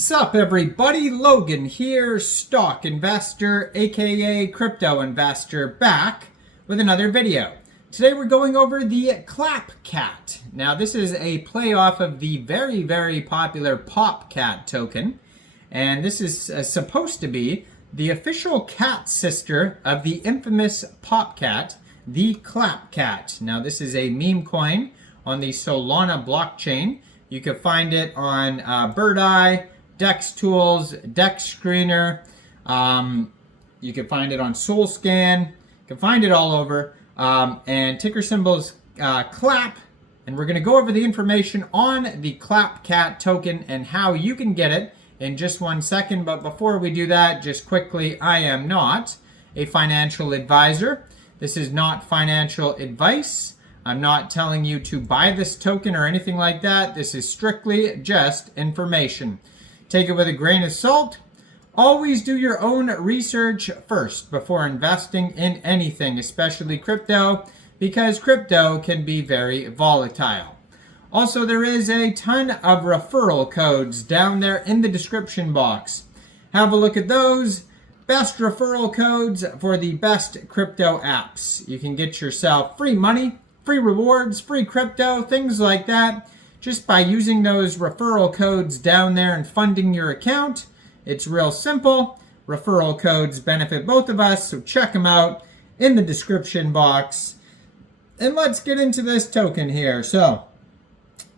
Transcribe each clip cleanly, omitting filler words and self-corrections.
Sup everybody, Logan here, stock investor, aka crypto investor, back with another video. Today we're going over the Clapcat. Now this is a play off of the very popular Popcat token, and this is supposed to be the official cat sister of the infamous Popcat, the Clapcat. Now this is a meme coin on the Solana blockchain. You can find it on Bird Eye, Dex Tools, Dex Screener. You can find it on SolScan. You can find it all over. And ticker symbols CLAP. And we're going to go over the information on the Clapcat token and how you can get it in just 1 second. But before we do that, just quickly, I am not a financial advisor. This is not financial advice. I'm not telling you to buy this token or anything like that. This is strictly just information. Take it with a grain of salt. Always do your own research first before investing in anything, especially crypto, because crypto can be very volatile. Also, there is a ton of referral codes down there in the description box. Have a look at those. Best referral codes for the best crypto apps. You can get yourself free money, free rewards, free crypto, things like that, just by using those referral codes down there and funding your account. It's real simple. Referral codes benefit both of us, so check them out in the description box. And let's get into this token here. So,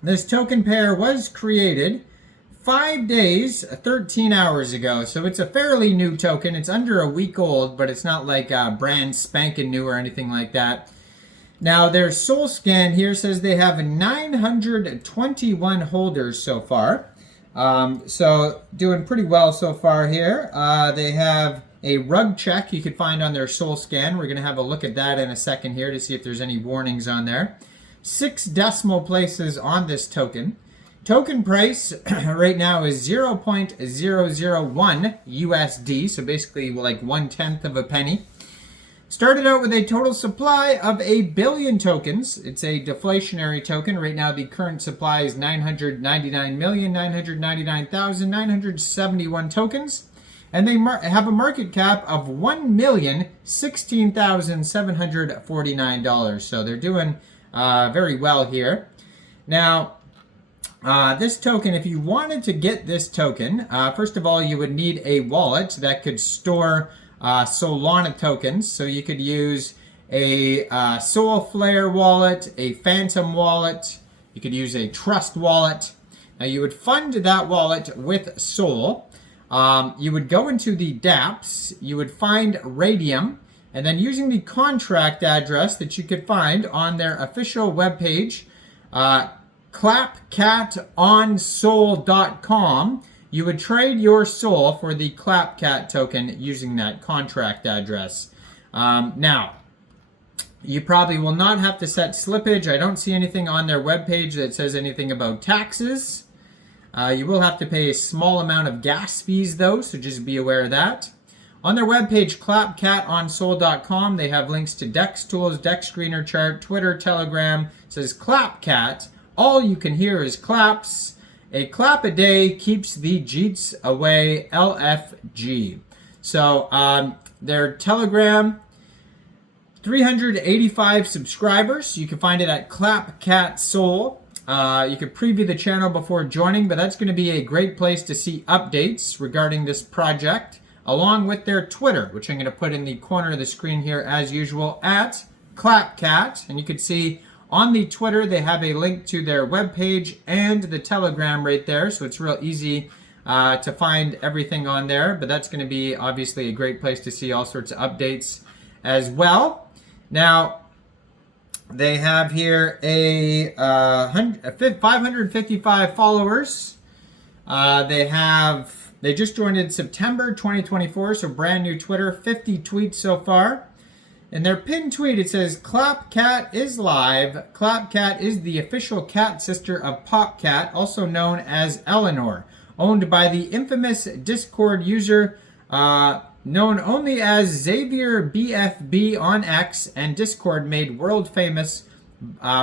this token pair was created 5 days, 13 hours ago. So it's a fairly new token. It's under a week old, but it's not like brand spanking new or anything like that. Now, their SolScan here says they have 921 holders so far. So doing pretty well so far here. They have a rug check you could find on their SolScan. We're going to have a look at that in a second here to see if there's any warnings on there. 6 decimal places on this token. Token price right now is 0.001 USD, so basically like 1/10 of a penny. Started out with a total supply of 1 billion tokens. It's a deflationary token. Right now, the current supply is 999,999,971 tokens. And they have a market cap of $1,016,749. So they're doing very well here. Now, this token, if you wanted to get this token, first of all, you would need a wallet that could store Solana tokens. So you could use a Soulflare wallet, a Phantom wallet. You could use a Trust wallet. Now you would fund that wallet with Sol. You would go into the dApps. You would find Raydium. And then using the contract address that you could find on their official webpage, clapcatonsol.com, you would trade your Sol for the Clapcat token using that contract address. Now, you probably will not have to set slippage. I don't see anything on their webpage that says anything about taxes. You will have to pay a small amount of gas fees though, so just be aware of that. On their webpage, clapcatonsol.com, they have links to Dex Tools, Dex Screener chart, Twitter, Telegram. It says Clapcat. All you can hear is claps. A clap a day keeps the jeets away, LFG. So their Telegram, 385 subscribers. You can find it at Clapcat Soul. You can preview the channel before joining, but that's going to be a great place to see updates regarding this project, along with their Twitter, which I'm going to put in the corner of the screen here as usual, at Clapcat. And you can see on the Twitter, they have a link to their webpage and the Telegram right there, so it's real easy to find everything on there. But that's going to be obviously a great place to see all sorts of updates as well. Now, they have here a 555 followers. They just joined in September 2024, so brand new Twitter, 50 tweets so far. In their pinned tweet, it says, Clapcat is live. Clapcat is the official cat sister of Popcat, also known as Eleanor, owned by the infamous Discord user known only as Xavier BFB on X, and Discord made world famous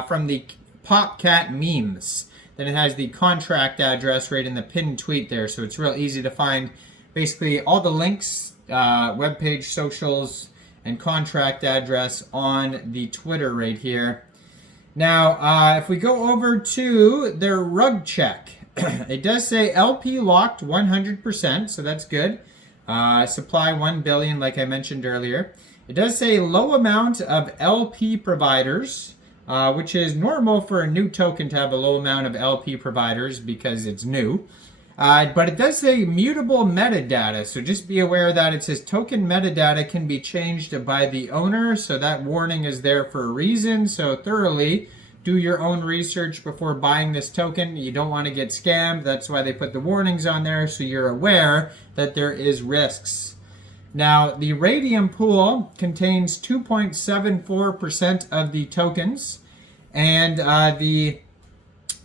from the Popcat memes. then it has the contract address right in the pinned tweet there. So it's real easy to find basically all the links, webpage, socials, and contract address on the Twitter right here. Now, if we go over to their rug check, it does say LP locked 100%, so that's good. Supply 1 billion, like I mentioned earlier. It does say low amount of LP providers, which is normal for a new token to have a low amount of LP providers because it's new. But it does say mutable metadata, so just be aware that it says token metadata can be changed by the owner, so that warning is there for a reason. So thoroughly do your own research before buying this token. You don't want to get scammed. That's why they put the warnings on there, so you're aware that there is risks. Now, the Raydium pool contains 2.74% of the tokens, and the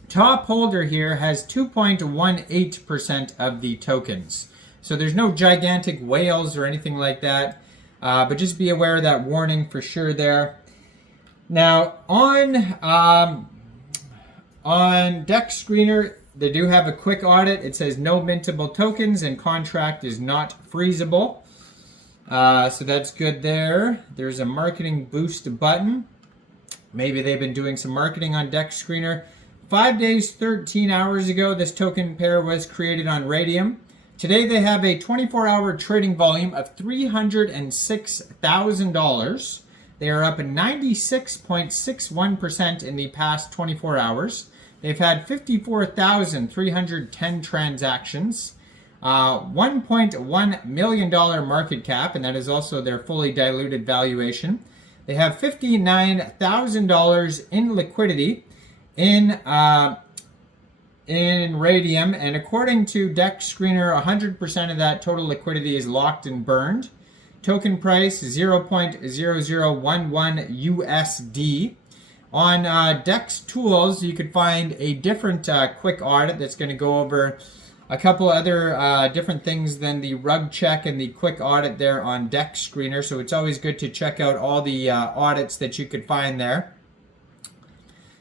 top holder here has 2.18% of the tokens. So there's no gigantic whales or anything like that, but just be aware of that warning for sure there. Now, on DEX Screener, they do have a quick audit. It says no mintable tokens and contract is not freezable. So that's good there. There's a marketing boost button. Maybe they've been doing some marketing on DEX Screener. 5 days, 13 hours ago, this token pair was created on Raydium. Today they have a 24-hour trading volume of $306,000. They are up 96.61% in the past 24 hours. They've had 54,310 transactions, $1.1 million market cap, and that is also their fully diluted valuation. They have $59,000 in liquidity in Raydium, and according to DEX Screener, 100% of that total liquidity is locked and burned. Token price 0.0011 USD. On DEX Tools, you could find a different quick audit that's going to go over a couple other different things than the rug check and the quick audit there on DEX Screener. So it's always good to check out all the audits that you could find there.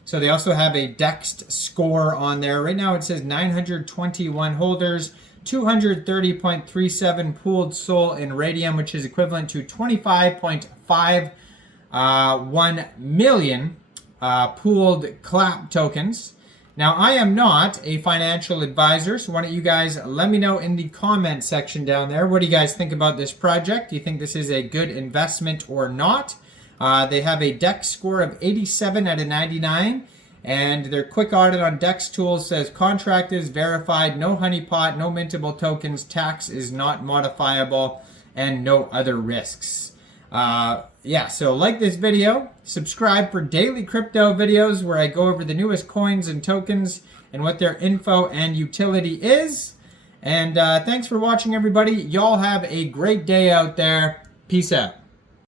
So they also have a DEX score on there. Right now it says 921 holders, 230.37 pooled SOL in Raydium, which is equivalent to 25.51 million pooled CLAP tokens. Now, I am not a financial advisor, so why don't you guys let me know in the comment section down there. What do you guys think about this project? Do you think this is a good investment or not? They have a DEX score of 87 out of 99. And their quick audit on DEX Tools says contract is verified, no honeypot, no mintable tokens, tax is not modifiable, and no other risks. Yeah, so like this video, subscribe for daily crypto videos where I go over the newest coins and tokens and what their info and utility is. And thanks for watching, everybody. Y'all have a great day out there. Peace out.